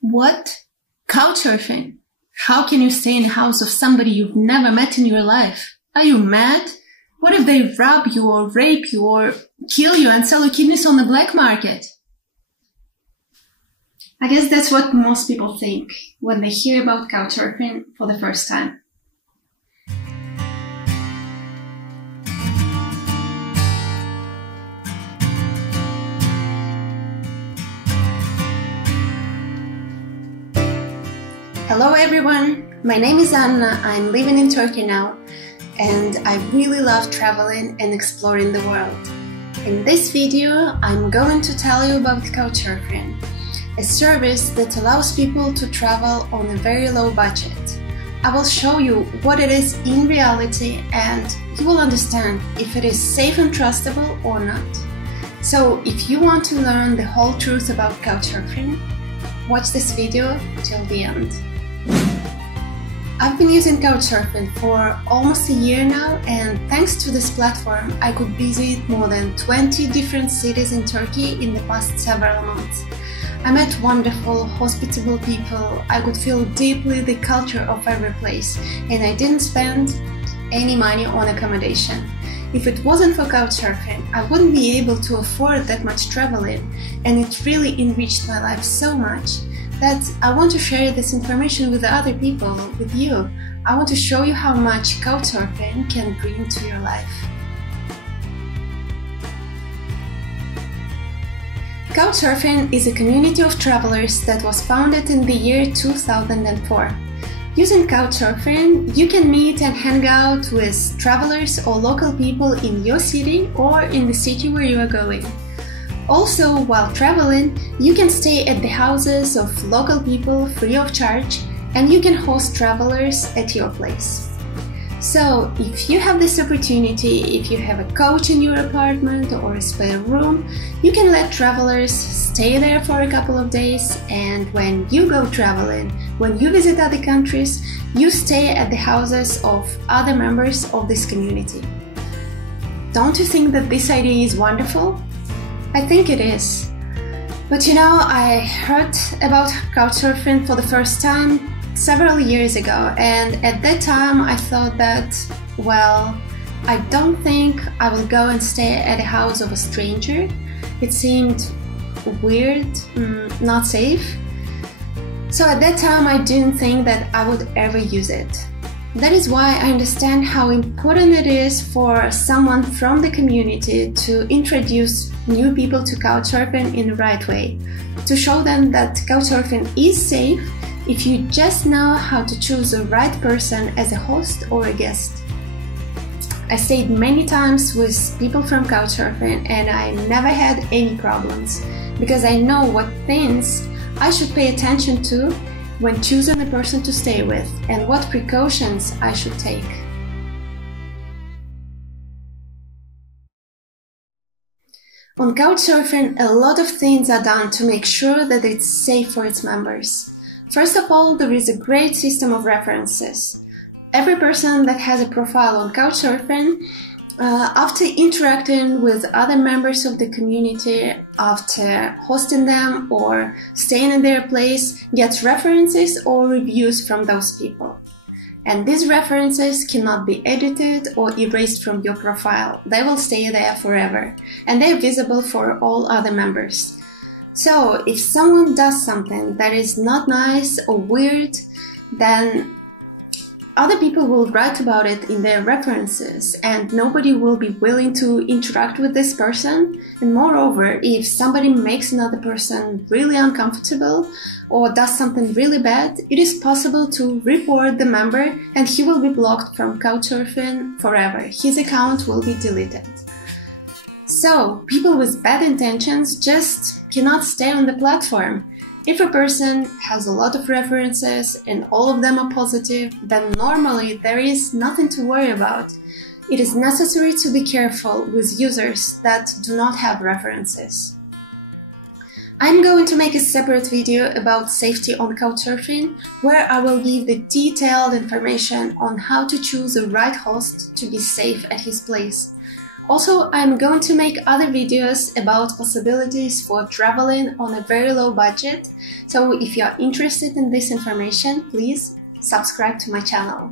What? Couchsurfing? How can you stay in a house of somebody you've never met in your life? Are you mad? What if they rob you or rape you or kill you and sell your kidneys on the black market? I guess that's what most people think when they hear about couchsurfing for the first time. Hello everyone, my name is Anna, I'm living in Turkey now, and I really love traveling and exploring the world. In this video, I'm going to tell you about Couchsurfing, a service that allows people to travel on a very low budget. I will show you what it is in reality and you will understand if it is safe and trustable or not. So if you want to learn the whole truth about Couchsurfing, watch this video till the end. I've been using Couchsurfing for almost a year now, and thanks to this platform I could visit more than 20 different cities in Turkey in the past several months. I met wonderful, hospitable people, I could feel deeply the culture of every place, and I didn't spend any money on accommodation. If it wasn't for Couchsurfing, I wouldn't be able to afford that much traveling, and it really enriched my life so much that I want to share this information with other people, with you. I want to show you how much Couchsurfing can bring to your life. Couchsurfing is a community of travelers that was founded in the year 2004. Using Couchsurfing, you can meet and hang out with travelers or local people in your city or in the city where you are going. Also, while traveling, you can stay at the houses of local people free of charge, and you can host travelers at your place. So, if you have this opportunity, if you have a couch in your apartment or a spare room, you can let travelers stay there for a couple of days, and when you go traveling, when you visit other countries, you stay at the houses of other members of this community. Don't you think that this idea is wonderful? I think it is. But you know, I heard about Couchsurfing for the first time several years ago, and at that time I thought that, well, I don't think I will go and stay at a house of a stranger. It seemed weird, not safe. So at that time I didn't think that I would ever use it. That is why I understand how important it is for someone from the community to introduce new people to Couchsurfing in the right way, to show them that Couchsurfing is safe if you just know how to choose the right person as a host or a guest. I stayed many times with people from Couchsurfing and I never had any problems, because I know what things I should pay attention to when choosing a person to stay with and what precautions I should take. On Couchsurfing, a lot of things are done to make sure that it's safe for its members. First of all, there is a great system of references. Every person that has a profile on Couchsurfing, after interacting with other members of the community, after hosting them or staying in their place, gets references or reviews from those people. And these references cannot be edited or erased from your profile. They will stay there forever, and they're visible for all other members. So if someone does something that is not nice or weird, then other people will write about it in their references, and nobody will be willing to interact with this person. And moreover, if somebody makes another person really uncomfortable or does something really bad, it is possible to report the member and he will be blocked from Couchsurfing forever. His account will be deleted. So, people with bad intentions just cannot stay on the platform. If a person has a lot of references and all of them are positive, then normally there is nothing to worry about. It is necessary to be careful with users that do not have references. I'm going to make a separate video about safety on Couchsurfing, where I will give the detailed information on how to choose the right host to be safe at his place. Also, I'm going to make other videos about possibilities for traveling on a very low budget, so if you are interested in this information, please subscribe to my channel.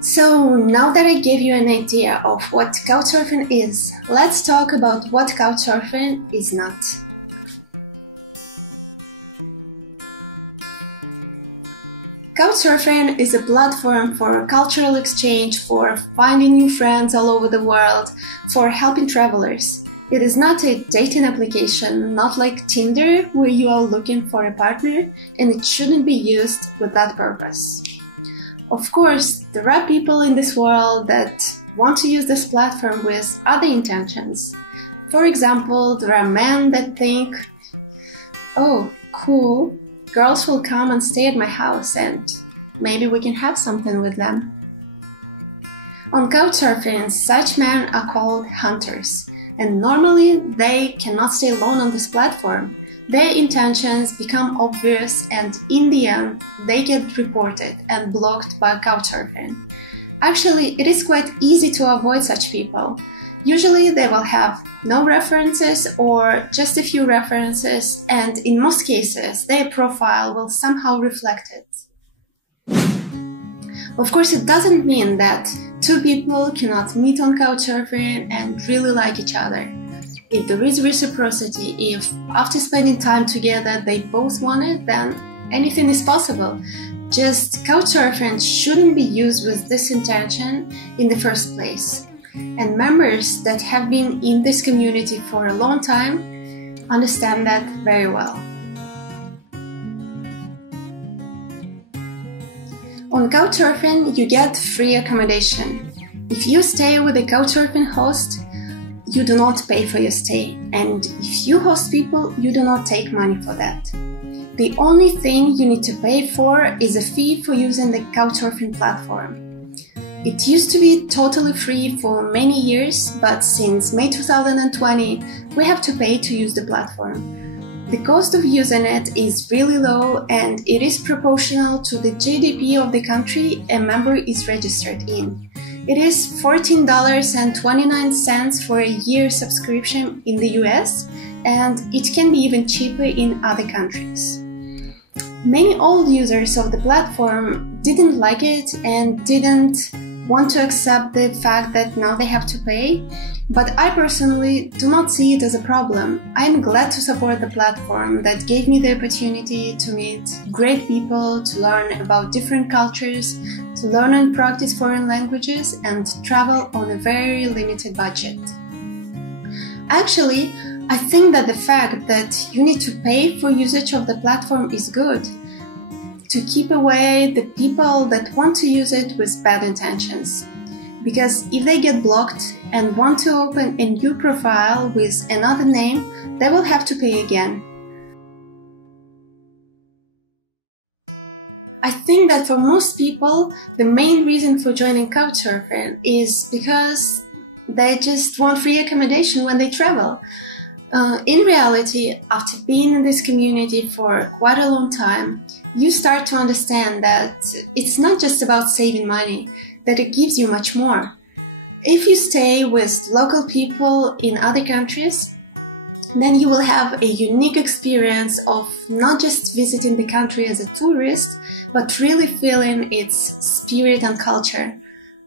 So now that I gave you an idea of what Couchsurfing is, let's talk about what Couchsurfing is not. Couchsurfing is a platform for cultural exchange, for finding new friends all over the world, for helping travelers. It is not a dating application, not like Tinder, where you are looking for a partner, and it shouldn't be used with that purpose. Of course, there are people in this world that want to use this platform with other intentions. For example, there are men that think, oh, cool, girls will come and stay at my house and maybe we can have something with them. On Couchsurfing, such men are called hunters, and normally they cannot stay alone on this platform. Their intentions become obvious and in the end they get reported and blocked by Couchsurfing. Actually, it is quite easy to avoid such people. Usually they will have no references or just a few references, and in most cases their profile will somehow reflect it. Of course, it doesn't mean that two people cannot meet on Couchsurfing and really like each other. If there is reciprocity, if after spending time together they both want it, then anything is possible. Just Couchsurfing shouldn't be used with this intention in the first place. And members that have been in this community for a long time understand that very well. On Couchsurfing, you get free accommodation. If you stay with a Couchsurfing host, you do not pay for your stay, and if you host people, you do not take money for that. The only thing you need to pay for is a fee for using the Couchsurfing platform. It used to be totally free for many years, but since May 2020, we have to pay to use the platform. The cost of using it is really low, and it is proportional to the GDP of the country a member is registered in. It is $14.29 for a year subscription in the US, and it can be even cheaper in other countries. Many old users of the platform didn't like it and didn't want to accept the fact that now they have to pay, but I personally do not see it as a problem. I'm glad to support the platform that gave me the opportunity to meet great people, to learn about different cultures, to learn and practice foreign languages, and travel on a very limited budget. Actually, I think that the fact that you need to pay for usage of the platform is good, to keep away the people that want to use it with bad intentions. Because if they get blocked and want to open a new profile with another name, they will have to pay again. I think that for most people, the main reason for joining Couchsurfing is because they just want free accommodation when they travel. In reality, after being in this community for quite a long time, you start to understand that it's not just about saving money, that it gives you much more. If you stay with local people in other countries, then you will have a unique experience of not just visiting the country as a tourist, but really feeling its spirit and culture.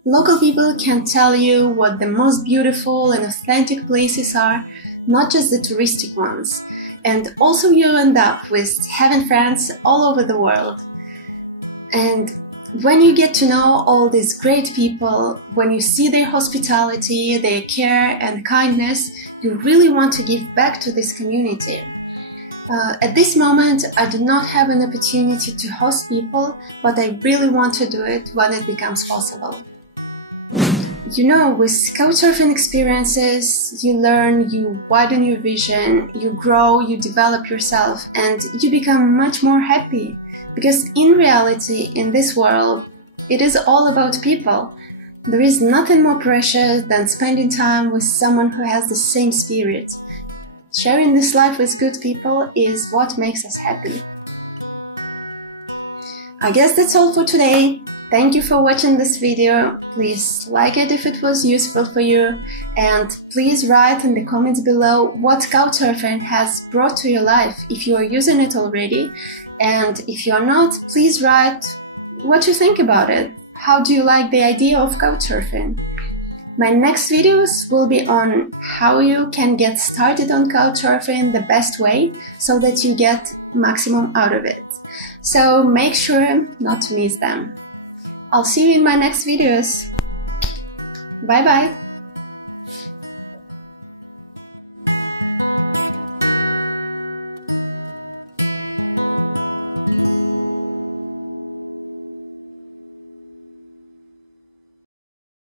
Local people can tell you what the most beautiful and authentic places are, not just the touristic ones. And also you end up with having friends all over the world. And when you get to know all these great people, when you see their hospitality, their care and kindness, you really want to give back to this community. At this moment, I do not have an opportunity to host people, but I really want to do it when it becomes possible. You know, with Couchsurfing experiences, you learn, you widen your vision, you grow, you develop yourself, and you become much more happy. Because in reality, in this world, it is all about people. There is nothing more precious than spending time with someone who has the same spirit. Sharing this life with good people is what makes us happy. I guess that's all for today. Thank you for watching this video. Please like it if it was useful for you, and please write in the comments below what Couchsurfing has brought to your life if you are using it already, and if you are not, please write what you think about it. How do you like the idea of Couchsurfing? My next videos will be on how you can get started on Couchsurfing the best way so that you get maximum out of it. So make sure not to miss them. I'll see you in my next videos. Bye bye!